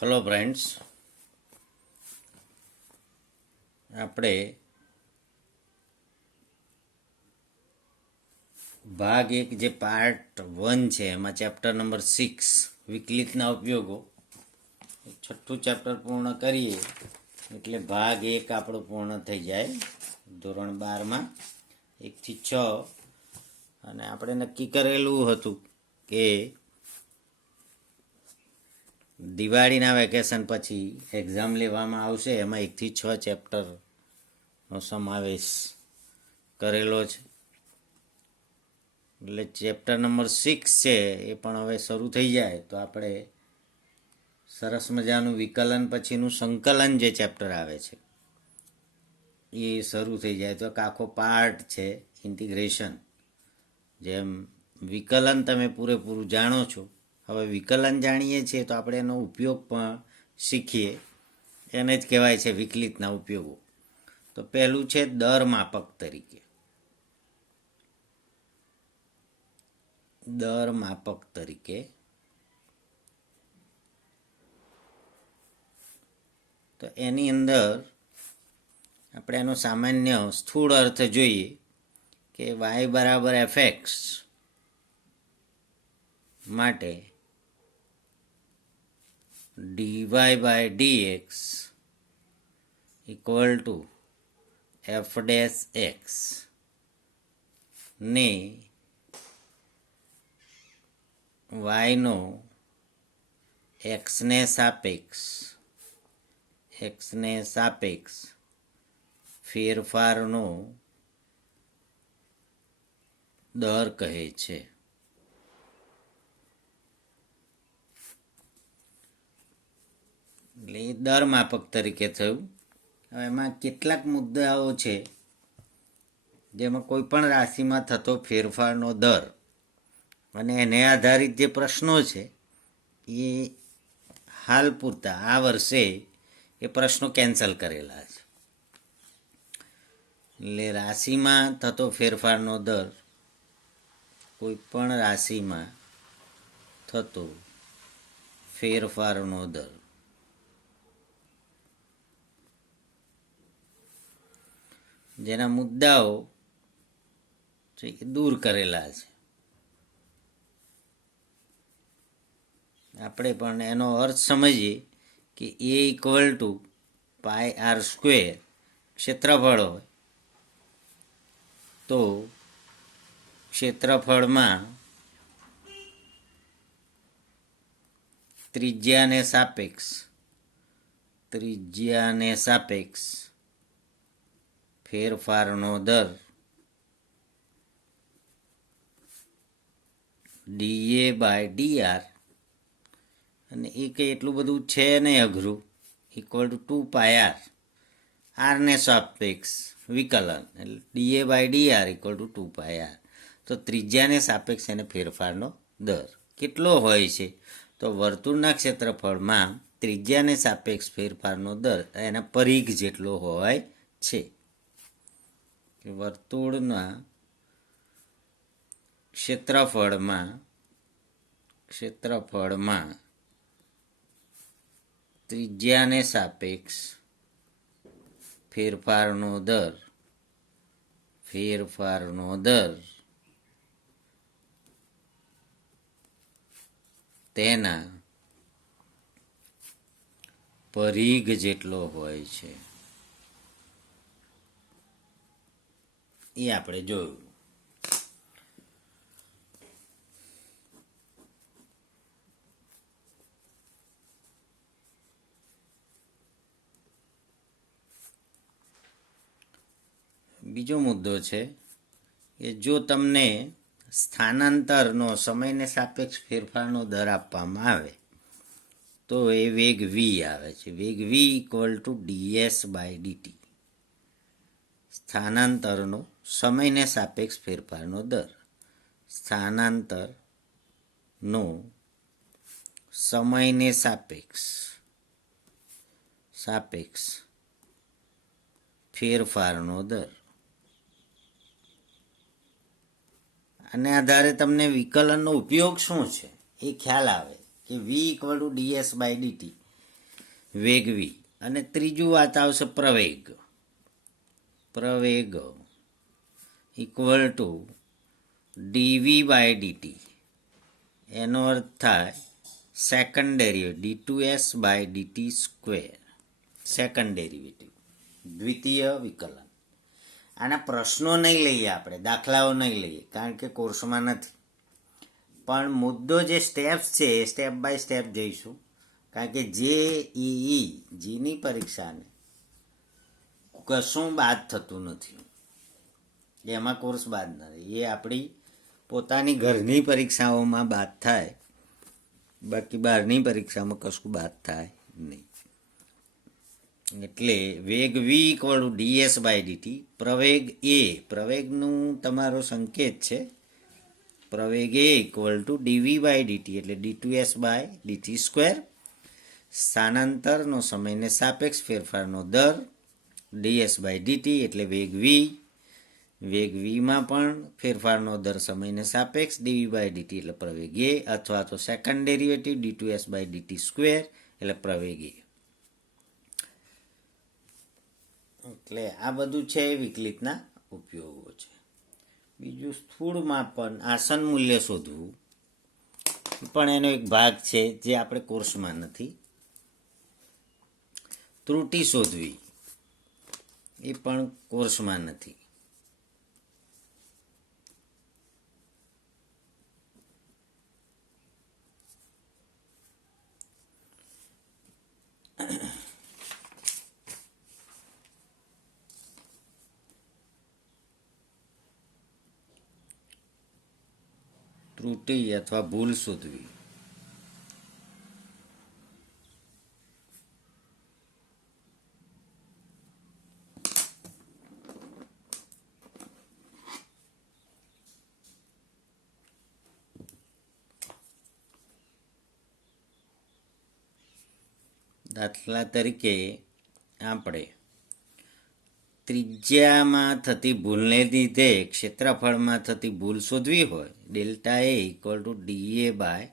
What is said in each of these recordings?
Hello friends, આપણે ભાગ એક જે પાર્ટ 1 છે એમાં ચેપ્ટર નંબર 6 વિકલિતના ઉપયોગો છઠ્ઠું ચેપ્ટર પૂર્ણ કરીએ એટલે ભાગ એક આપણો પૂર્ણ થઈ જાય ધોરણ 12માં 1 થી 6. અને આપણે નક્કી કરેલું હતું કે દિવાળીના વેકેશન પછી એક્ઝામ લેવામાં આવશે, એમાં 1 થી 6 ચેપ્ટરનો સમાવેશ કરેલો છે. એટલે ચેપ્ટર નંબર 6 છે એ પણ હવે શરૂ થઈ જાય તો આપણે સરસ મજાનું વિકલન પછીનું સંકલન જે ચેપ્ટર આવે છે એ શરૂ થઈ જાય તો આખો પાર્ટ છે ઇન્ટિગ્રેશન. જેમ વિકલન તમે પૂરેપૂરું જાણો છો, હવે વિકલન જાણીએ છીએ તો આપણે એનો ઉપયોગ પણ શીખીએ, એને જ કહેવાય છે વિકલિતના ઉપયોગો. તો પહેલું છે દર માપક તરીકે. દર માપક તરીકે તો એની અંદર આપણે એનો સામાન્ય સ્થૂળ અર્થ જોઈએ કે y બરાબર fx માટે dy by dx equal to f dash x ને yનો xને સાપેક્ષ ફેરફારનો દર કહે છે. એટલે એ દર માપક તરીકે થયું. હવે એમાં કેટલાક મુદ્દાઓ છે જેમાં કોઈ પણ રાશિમાં થતો ફેરફારનો દર અને એને આધારિત જે પ્રશ્નો છે એ હાલ પૂરતા આ વર્ષે એ પ્રશ્નો કેન્સલ કરેલા છે. એટલે રાશિમાં થતો ફેરફારનો દર, કોઈ પણ રાશિમાં થતો ફેરફારનો દર, જેના મુદ્દાઓ છે એ દૂર કરેલા છે. આપણે પણ એનો અર્થ સમજીએ કે A equal to pi r square ક્ષેત્રફળ હોય તો ક્ષેત્રફળમાં ત્રિજ્યાને સાપેક્ષ ફેરફારનો દર ડીએ બાય ડીઆર, અને એ કંઈ એટલું બધું છે નહીં અઘરું, ઇક્વલ ટુ 2πr, આરને સાપેક્ષ વિકલન એટલે D A by D R equal to 2πr. તો ત્રિજ્યાને સાપેક્ષ એને ફેરફારનો દર કેટલો હોય છે? તો વર્તુળના ક્ષેત્રફળમાં ત્રિજ્યાને સાપેક્ષ ફેરફારનો દર એના પરિઘ જેટલો હોય છે. વર્તુળના ક્ષેત્રફળમાં ત્રિજ્યાને સાપેક્ષ ફેરફારનો દર તેના પરિઘ જેટલો હોય છે. એ આપણે જોયું. બીજો મુદ્દો છે કે જો તમને સ્થાનાંતરનો સમયને સાપેક્ષ ફેરફારનો દર આપવામાં આવે તો એ વેગ v આવે છે. વેગ v equal to ds by dt. સ્થાનાંતરનો સમયને સાપેક્ષ ફેરફારનો દર, સ્થાનાંતરનો સમયને સાપેક્ષ ફેરફારનો દર. આને આધારે તમને વિકલનનો ઉપયોગ શું છે એ ખ્યાલ આવે કે v equal to ds by dt વેગવી, અને ત્રીજું વાત આવશે પ્રવેગ. પ્રવેગ ઇક્વલ ટુ ડીવી બાય ડીટી. એનો અર્થ થાય second derivative d2s by dt square. Second derivative, દ્વિતીય વિકલન. આના પ્રશ્નો નહીં લઈએ આપણે, દાખલાઓ નહીં લઈએ, કારણ કે કોર્સમાં નથી. પણ મુદ્દો જે સ્ટેપ્સ છે એ સ્ટેપ બાય સ્ટેપ જઈશું, કારણ કે જીની પરીક્ષાને કશું બાદ થતું નથી. એમાં કોર્સ બાદ નથી, એ આપણી પોતાની ઘરની પરીક્ષાઓમાં બાદ થાય, બાકી બહારની પરીક્ષામાં કશું બાદ થાય નહીં. એટલે વેગ v equal to ds by dt. પ્રવેગ એ, પ્રવેગનું તમારો સંકેત છે, પ્રવેગ a equal to ડીવી by dt, એટલે d2s બાય dt સ્ક્વેર. સ્થાનાંતરનો સમયને સાપેક્ષ ફેરફારનો દર ds બાય dt, એટલે વેગ વી. વેગ વીમાં પણ ફેરફારનો દર સમયને સાપેક્ષ dv બાય dt, એટલે પ્રવેગ એ, અથવા તો second derivative d2s by dt square, એટલે પ્રવેગ એ. એટલે આ બધું છે વિકલિતના ઉપયોગો છે. બીજું સ્થૂળ માપન, આસન મૂલ્ય શોધવું, પણ એનો એક ભાગ છે જે આપણે કોર્સમાં નથી. ત્રુટિ શોધવી, એ પણ કોર્સમાં નથી. ત્રુટિ અથવા ભૂલ શોધવી. દાખલા તરીકે આપણે ત્રિજ્યામાં થતી ભૂલને લીધે ક્ષેત્રફળમાં થતી ભૂલ શોધવી હોય, delta A equal to D A by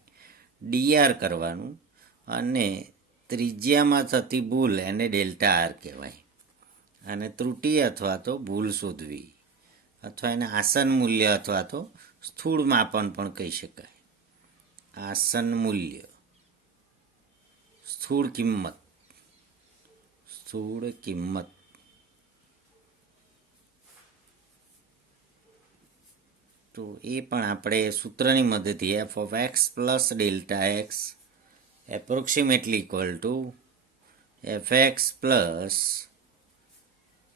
D R કરવાનું, અને ત્રિજ્યામાં થતી ભૂલ એને ડેલ્ટા આર કહેવાય. અને ત્રુટિ અથવા તો ભૂલ શોધવી, અથવા એને આસન મૂલ્ય અથવા તો સ્થૂળ માપન પણ કહી શકાય. આસન મૂલ્ય, સ્થૂળ કિંમત, સ્થૂળ કિંમત. તો એ પણ આપણે સૂત્રની મદદથી F of x plus delta x approximately equal to f x plus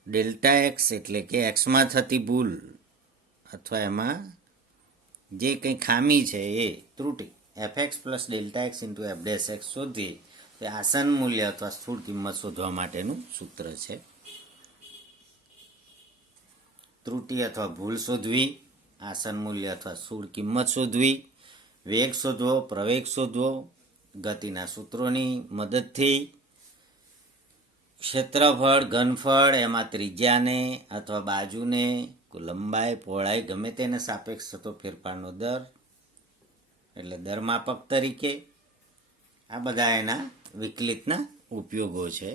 delta x, એટલે કે એક્સમાં થતી ભૂલ અથવા એમાં જે કંઈ ખામી છે એ ત્રુટિ, f x plus delta x into f dash x શોધીએ તો આસન મૂલ્ય અથવા સ્થૂળ કિંમત શોધવા માટેનું સૂત્ર છે. ત્રુટિ અથવા ભૂલ શોધવી, આસન મૂલ્ય અથવા સ્થૂળ કિંમત શોધવી, વેગ શોધવો, પ્રવેગ શોધવો ગતિના સૂત્રોની મદદથી, ક્ષેત્રફળ, ઘનફળ, એમાં ત્રિજ્યાને અથવા બાજુને, લંબાઈ, પહોળાઈ ગમે તેને સાપેક્ષ થતો ફેરફારનો દર, એટલે દરમાપક તરીકે. આ બધા એના વિકલિતના ઉપયોગો છે.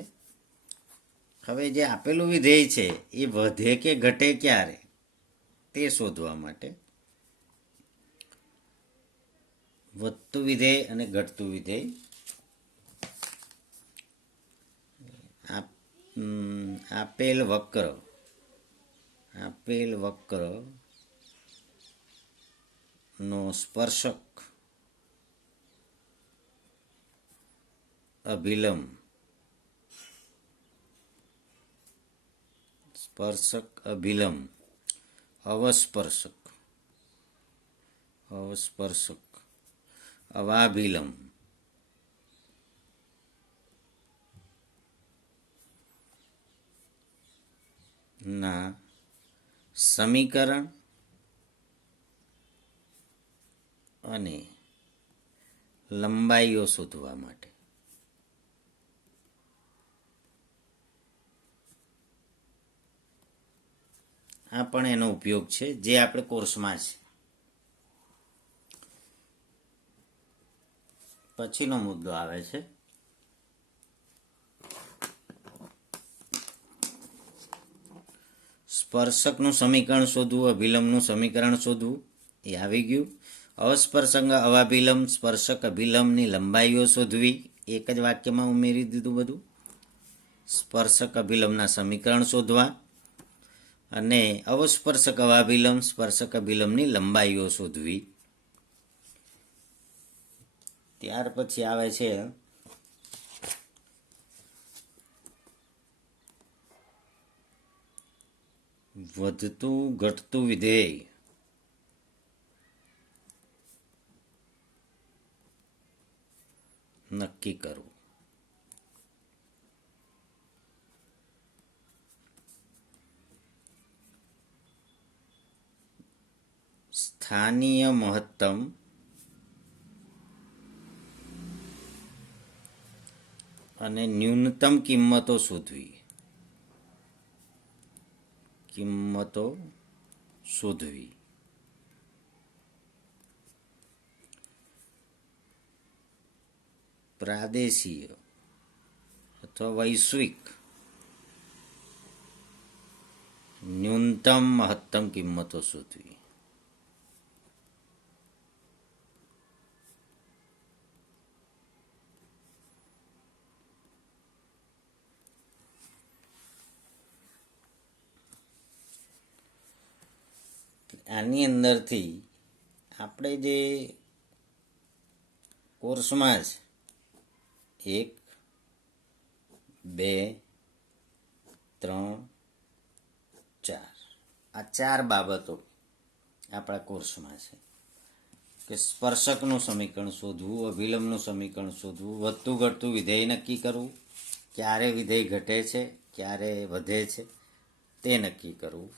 હવે જે આપેલું વિધેય છે એ વધે કે ઘટે ક્યારે તે શોધવા માટે વધતું વિધેય અને ઘટતું વિધેય આપેલ વક્ર નો સ્પર્શક અભિલંબ, અવસ્પર્શક, અવાભિલંબ ના સમીકરણ અને લંબાઈઓ શોધવા માટે. આ પણ એનો ઉપયોગ છે જે આપણે કોર્સમાં છે. પછીનો મુદ્દો આવે છે સ્પર્શકનું સમીકરણ શોધવું, અભિલંબનું સમીકરણ શોધવું એ આવી ગયું. અસ્પર્શક અવાભિલંબ સ્પર્શક અભિલંબની લંબાઈઓ શોધવી, એક જ વાક્યમાં ઉમેરી દીધું બધું. સ્પર્શક અભિલંબના સમીકરણ શોધવા અને અવસ્પર્શક અવાભિલંબ સ્પર્શક અભિલંબની લંબાઈઓ શોધવી. ત્યાર પછી આવે છે વધતું ઘટતું વિધેય. નક્કી કરવું. સ્થાનીય મહત્તમ અને ન્યૂનતમ કિંમતો શોધવી. પ્રાદેશીય અથવા વૈશ્વિક ન્યૂનતમ મહત્તમ કિંમતો શોધવી. આની અંદરથી આપણે જે કોર્સમાં જ 1 2 3 4 આ 4 બાબતો આપણા કોર્સમાં છે કે સ્પર્શકનું સમીકરણ શોધવું, અભિલંબનું સમીકરણ શોધવું, વધતું ઘટતું વિધેય નક્કી કરવું, ક્યારે વિધેય ઘટે છે ક્યારે વધે છે તે નક્કી કરવું,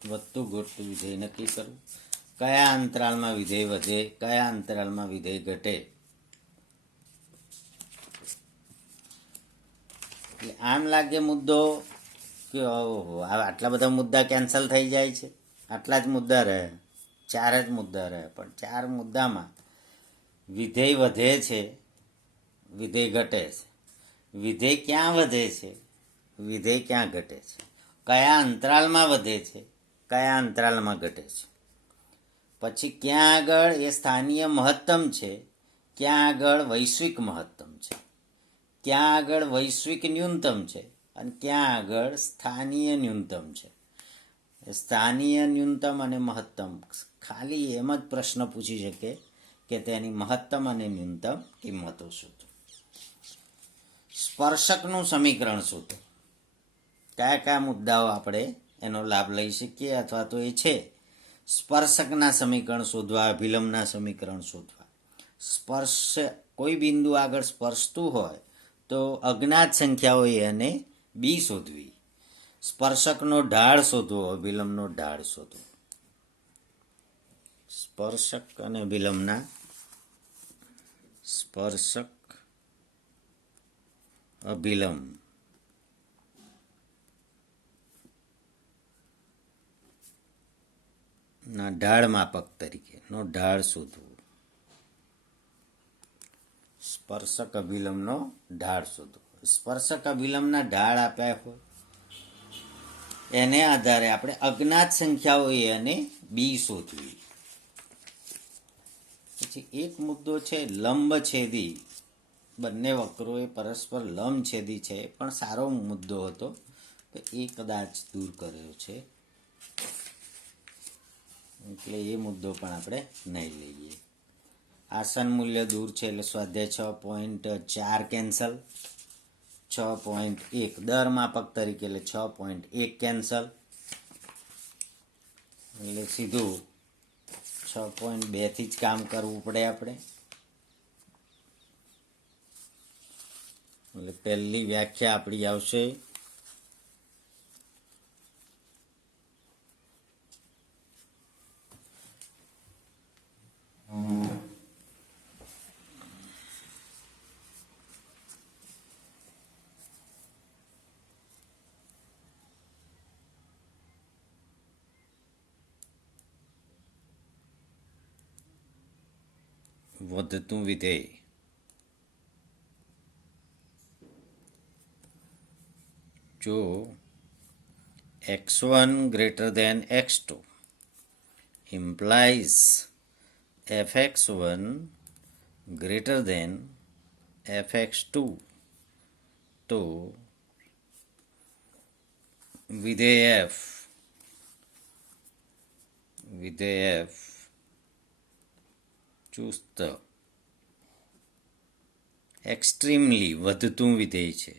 વધતું ઘટતું વિધેય નક્કી કરવું, કયા અંતરાલમાં વિધેય વધે કયા અંતરાલમાં વિધેય ઘટે. એટલે આમ લાગે મુદ્દો કે આટલા બધા મુદ્દા કેન્સલ થઈ જાય છે, આટલા જ મુદ્દા રહે, 4 જ મુદ્દા રહે, પણ 4 મુદ્દામાં વિધેય વધે છે વિધેય ઘટે છે, વિધેય ક્યાં વધે છે વિધેય ક્યાં ઘટે છે, કયા અંતરાલમાં વધે છે કયા અંતરાલમાં ઘટે છે, પછી ક્યાં આગળ એ સ્થાનીય મહત્તમ છે ક્યાં આગળ વૈશ્વિક મહત્તમ છે, ક્યાં આગળ વૈશ્વિક ન્યૂનતમ છે અને ક્યાં આગળ સ્થાનીય ન્યૂનતમ છે. સ્થાનીય ન્યૂનતમ અને મહત્તમ ખાલી એમ જ પ્રશ્ન પૂછી શકે કે તેની મહત્તમ અને ન્યૂનતમ કિંમતો શોધો. સ્પર્શકનું સમીકરણ શોધો. કયા કયા મુદ્દાઓ આપણે એનો લાભ લઈ શકીએ અથવા તો એ છે. સ્પર્શકના સમીકરણ શોધવા, અભિલંબના સમીકરણ શોધવા. સ્પર્શ કોઈ બિંદુ આગળ સ્પર્શતું હોય તો અજ્ઞાત સંખ્યાઓ એ અને બી શોધવી. સ્પર્શકનો ઢાળ શોધવો, અભિલંબનો ઢાળ શોધવો. સ્પર્શક અને અભિલંબના સ્પર્શક અભિલંબ ના ઢાળ માપક તરીકેનો ઢાળ શોધવો. સ્પર્શક અભિલંબનો ઢાળ શોધવો. સ્પર્શક અભિલંબના ઢાળ આપ્યા હોય એને આધારે આપણે અજ્ઞાત સંખ્યાઓ એ અને બી શોધવી. પછી એક મુદ્દો છે લંબછેદી. બંને વક્રો એ પરસ્પર લંબછેદી છે, પણ સારો મુદ્દો હતો તો એ કદાચ દૂર કર્યો છે, એટલે એ મુદ્દો પણ આપણે નહીં લઈએ. આસન મૂલ્ય દૂર છે એટલે સ્વાધ્યાય 6.4 કેન્સલ, 6.1 દર માપક તરીકે એટલે 6.1 કેન્સલ, એટલે સીધું 6.2 થી જ કામ કરવું પડે આપણે. એટલે પહેલી વ્યાખ્યા આપણી આવશે વધતું વિધેય. જો x1 greater than x2 implies fx1 greater than fx2. તો વિધેય f ચુસ્ત એક્સ્ટ્રીમલી વધતું વિધેય છે.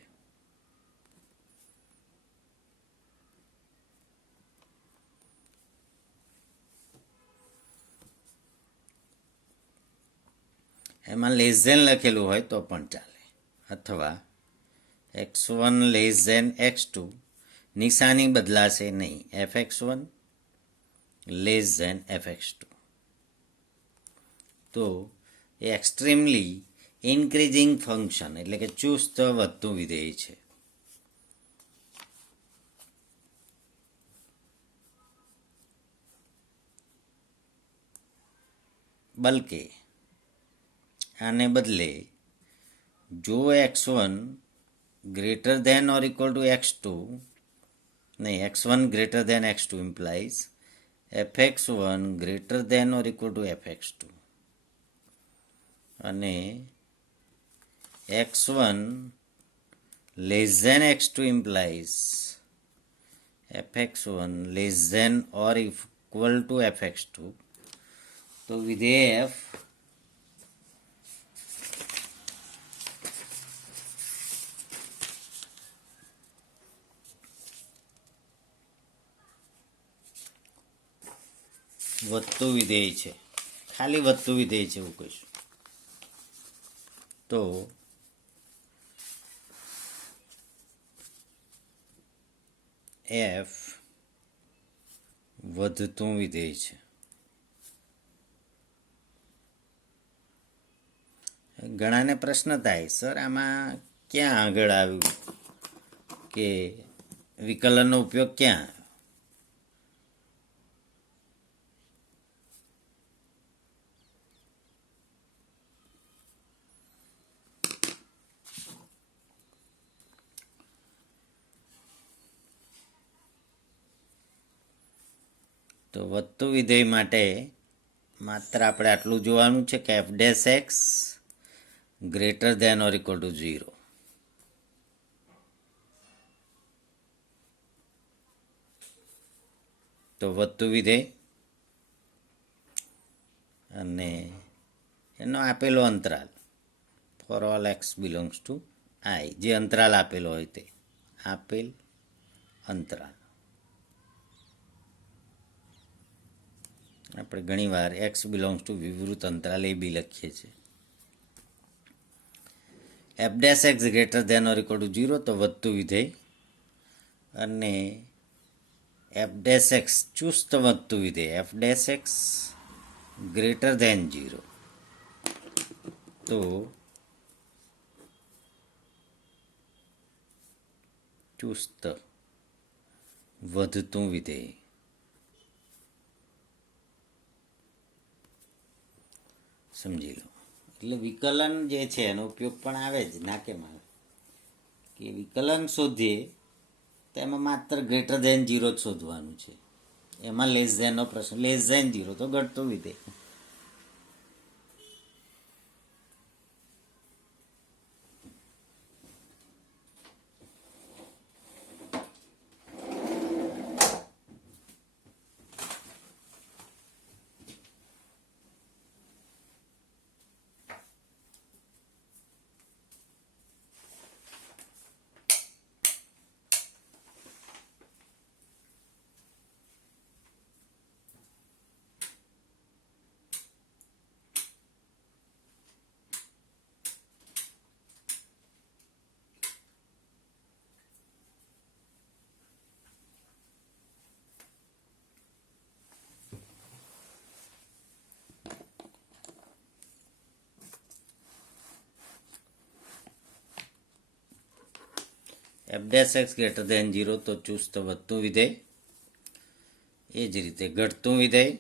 એમાં લેસ ધેન લખેલું હોય તો પણ ચાલે, અથવા x1 લેસ ધેન x2, નિશાની બદલાશે નહીં, fx1 લેસ ધેન fx2. તો એ એક્સ્ટ્રીમલી ઇન્ક્રીઝિંગ ફંક્શન એટલે કે ચુસ્ત વધતું વિધેય છે. બલકે આને બદલે જો x1 greater than or equal to x2, નહીં, x1 greater than x2 implies fx1 greater than or equal to fx2, અને x1 less than x2 implies fx1 less than or equal to fx2. તો વિધેય f વધતું વિધેય છે, ખાલી વધતું વિધેય છે એવું કહીશું. તો f વધતું વિધેય છે. ઘણાને પ્રશ્ન થાય, સર આમાં ક્યાં આગળ આવ્યું કે વિકલનનો ઉપયોગ ક્યાં? તો વધતું વિધેય માટે માત્ર આપણે આટલું જોવાનું છે કે f dash x greater than or equal to 0. તો વધતું વિધેય અને એનો આપેલો અંતરાલ for all x belongs to I, જે અંતરાલ આપેલો હોય તે આપેલ અંતરાલ. આપણે ઘણીવાર એક્સ બિલોંગ્સ ટુ વિવૃત અંતરાલ એ બી લખીએ છીએ. F dash x greater than or equal to 0 તો વધતું વિધેય, અને એફ ડેશ એક્સ ચુસ્ત વધતું વિધેય F dash x greater than 0 તો ચુસ્ત વધતું વિધેય. સમજી લો. એટલે વિકલન જે છે એનો ઉપયોગ પણ આવે જ, ના કેમ આવે, કે વિકલન શોધીએ તો એમાં માત્ર ગ્રેટર ધેન 0 જ શોધવાનું છે, એમાં લેસ ધેનનો પ્રશ્ન. લેસ ધેન 0 તો ઘટતું વિધેય. F dash x greater than 0 તો ચુસ્ત વધતું વિધેય. એ જ રીતે ઘટતું વિધેય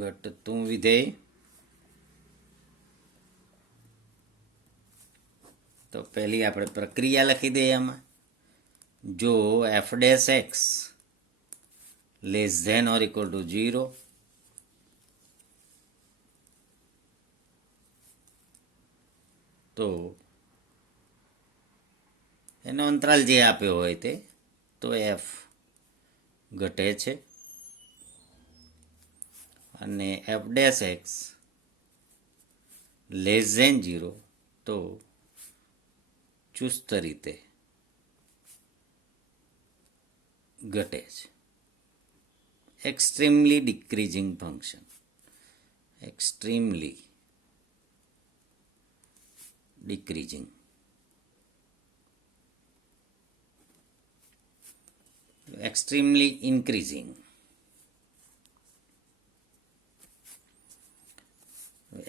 ઘટતું વિધેય તો પહેલી આપણે પ્રક્રિયા લખી દઈએ આમાં. જો F dash x less than or equal to 0, તો એનો અંતરાલ જે આપ્યો હોય તે, તો એફ ઘટે છે. અને f dash x less than 0, તો ચુસ્ત રીતે ઘટે છે. Extremely decreasing function, extremely decreasing. Extremely increasing.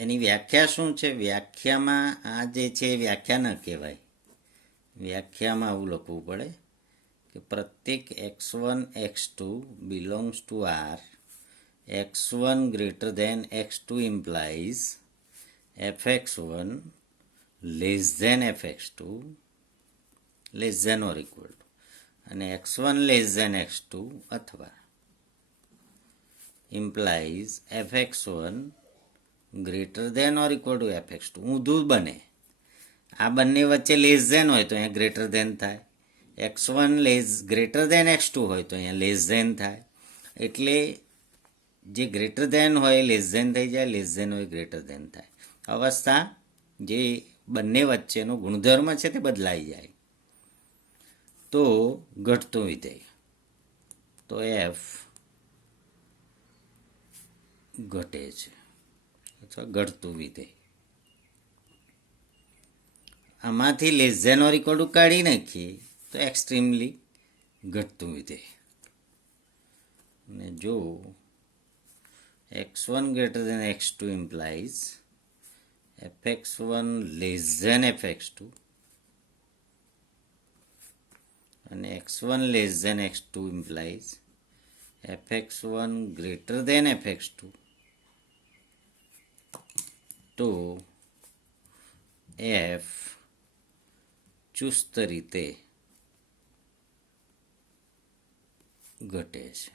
એની વ્યાખ્યા શું છે? વ્યાખ્યામાં આ જે છે વ્યાખ્યા ન કહેવાય. વ્યાખ્યામાં આવું લખવું પડે કે પ્રત્યેક x1 x2 belongs to R, x1 greater than x2 implies fx1 less than fx2 less than or equal to, અને x1 less than x2 અથવા implies fx1 greater than or equal to fx2. ઊંધું બને. આ બંને વચ્ચે less than હોય તો અહીંયા ગ્રેટર ધેન થાય. x1 ગ્રેટર ધેન x2 હોય તો અહીંયા લેસ ધેન થાય. એટલે જે ગ્રેટર ધેન હોય લેસ ધેન થઈ જાય, લેસ ધેન હોય ગ્રેટર ધેન થાય. અવસ્થા જે બંને વચ્ચેનો ગુણધર્મ છે તે બદલાઈ જાય. તો ઘટતું વિધેય, તો એફ ઘટે છે અથવા ઘટતું વિધેય. આમાંથી less than or equal to કાઢી નાખીએ તો એક્સ્ટ્રીમલી ઘટતું વિધેય. અને જો x1 greater than x2 implies fx1 less than fx2, અને x1 less than x2 implies fx1 greater than fx2, તો f ચુસ્ત રીતે ઘટે છે.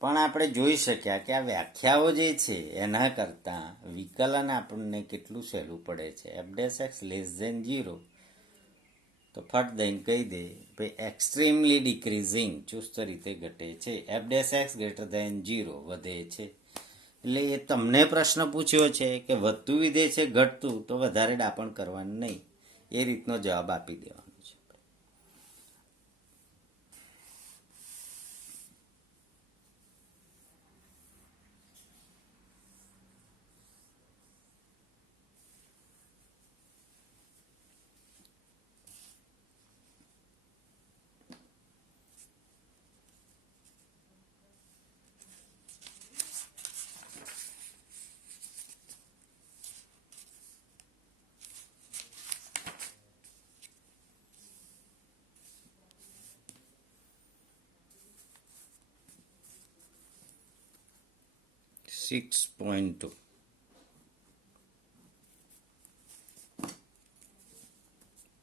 પણ આપણે જોઈ શક્યા કે આ વ્યાખ્યાઓ જે છે એના કરતાં વિકલન આપણને કેટલું સહેલું પડે છે. F dash x less than 0, તો ફટ દઈને કહી દે ભાઈ એક્સ્ટ્રીમલી ડિક્રીઝિંગ, ચુસ્ત રીતે ઘટે છે. F dash x greater than 0 વધે છે. એટલે એ તમને પ્રશ્ન પૂછ્યો છે કે વધતું વિધેય છે ઘટતું, તો વધારે ડાપણ કરવાનું નહીં, એ રીતનો જવાબ આપી દેવાનો છે. 6.2.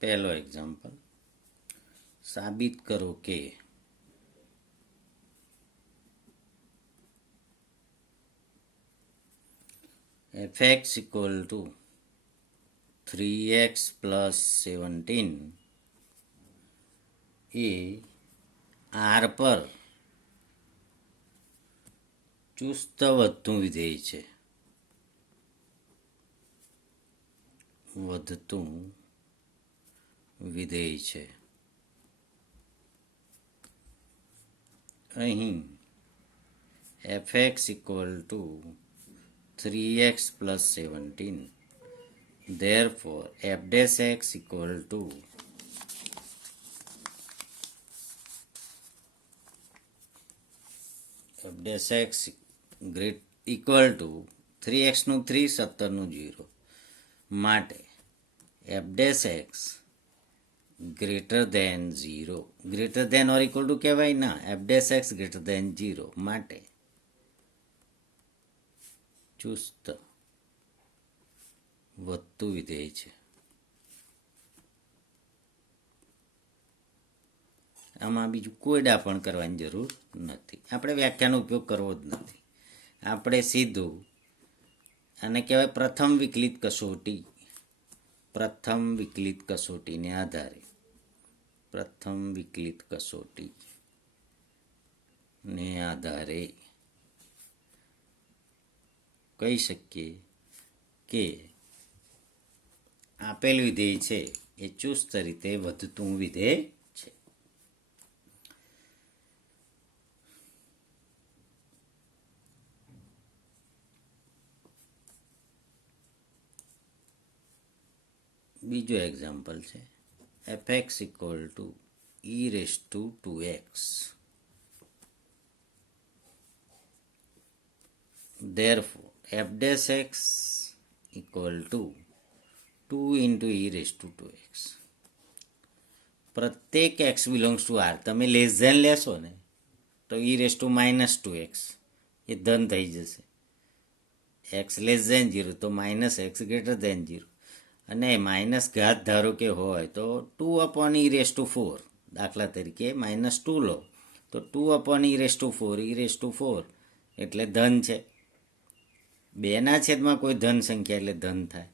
પહેલો એક્ઝામ્પલ, સાબિત કરો કે fx equal to 3x plus 17 A R પર ચુસ્ત વધતું વિધેય છે. વધતું વિધેય છે. અહીં fx equal to 3x plus 17, therefore f dash x equal to f dash x equal to 3x નું 3, 17 નું 0, માટે f dash x greater than 0, greater than or equal to કહેવાય ના, f dash x greater than 0 માટે ચુસ્ત વધતું વિધેય છે. આમાં બીજું કોઈ ડાપણ કરવાની જરૂર નથી. આપણે વ્યાખ્યાનો ઉપયોગ કરવો જ નથી. આપણે સીધું આને કહેવાય પ્રથમ વિકલિત કસોટી. પ્રથમ વિકલિત કસોટીને આધારે પ્રથમ વિકલિત કસોટી ને આધારે કહી શકીએ કે આપેલ વિધેય છે એ ચુસ્ત રીતે વધતું વિધેય છે. બીજો એક્ઝામ્પલ છે fx equal two e raise to 2x. Therefore, f dash x equal to 2 into e raised to 2x. પ્રત્યેક x બિલોંગ્સ ટુ r તમે લેસ ધેન લેશો ને તો e raise two minus 2x એ ધન થઈ જશે. x લેસ ધેન 0 તો minus x greater than 0 અને માઇનસ ઘાત ધારો કે હોય તો 2 અપોન e રેસ ટુ 4. દાખલા તરીકે -2 લો તો 2 upon e raise two 4 e raise two 4 એટલે ધન છે. 2ના છેદમાં કોઈ ધન સંખ્યા એટલે ધન થાય.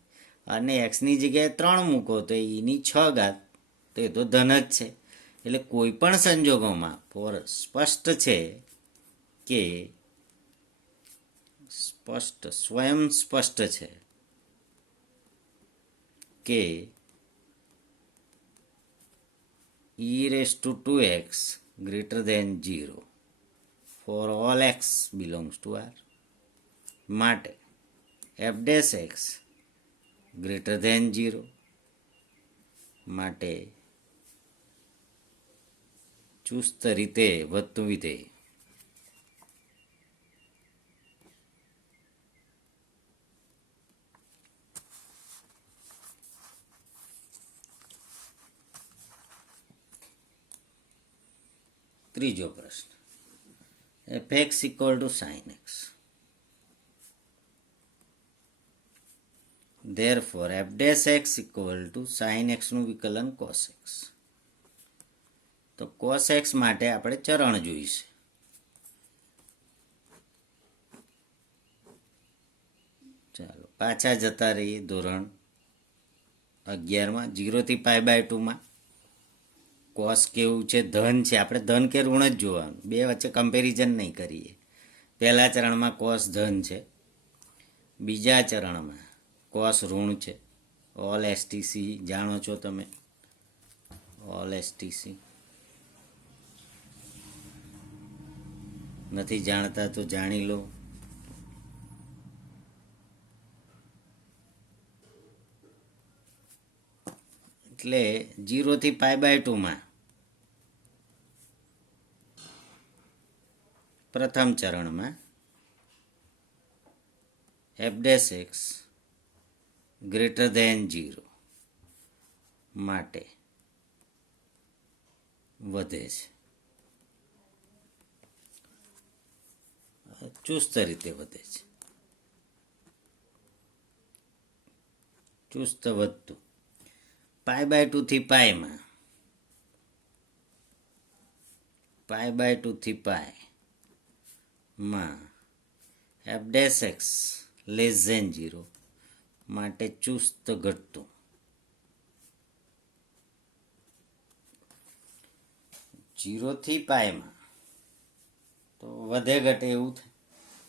અને એક્સની જગ્યાએ 3 મૂકો તો એની 6 ઘાત તો એ તો ધન જ છે. એટલે કોઈ પણ સંજોગોમાં સ્પષ્ટ છે કે સ્વયં સ્પષ્ટ છે કે e raise to 2x greater than 0 for all x belongs to r. માટે f dash x greater than 0 માટે ચુસ્ત રીતે વધતું વિધેય. ત્રીજો પ્રશ્ન fx equal to sin x. Therefore, f dash x equal to sin x નું વિકલન cos x. તો cos x માટે આપણે ચરણ જોઈશે. ચાલો પાછા જતા રહીએ ધોરણ 11માં 0 થી π/2 કોસ કેવું છે? ધન છે. આપણે ધન કે ઋણ જ જોવાનું, બે વચ્ચે કમ્પેરિઝન નહીં કરીએ. પહેલા ચરણમાં કોસ ધન છે, બીજા ચરણમાં કોસ ઋણ છે. ઓલ એસટીસી જાણો છો તમે, ઓલ એસટીસી નથી જાણતા તો જાણી લો. એટલે 0 થી π/2 પ્રથમ ચરણમાં f dash x greater than 0 માટે વધે છે. ચુસ્ત રીતે વધે છે. ચુસ્ત વધતું π/2 થી π/2 થી π f dash x less than 0 માટે ચુસ્ત ઘટતું. 0 થી π તો વધે ઘટે એવું થાય,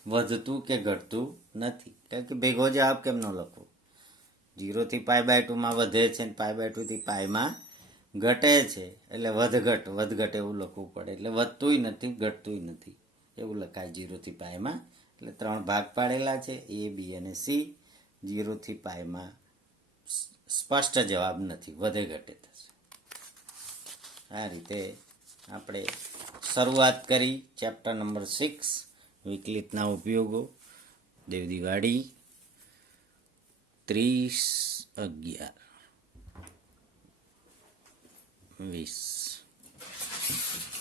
વધતું કે ઘટતું નથી. કારણ કે ભેગો જવાબ કેમ ન લખવો? 0 થી π/2 વધે છે ને π/2 થી π ઘટે છે એટલે વધઘટ એવું લખવું પડે. એટલે વધતુંય નથી ઘટતુંય નથી એવું લખાય 0 થી π. એટલે 3 ભાગ પાડેલા છે, A, B અને C. 0 થી π સ્પષ્ટ જવાબ નથી, વધે ઘટે થશે. આ રીતે આપણે શરૂઆત કરી ચેપ્ટર નંબર 6 વિકલિતના ઉપયોગો. દેવદીવાડી 30/11/20.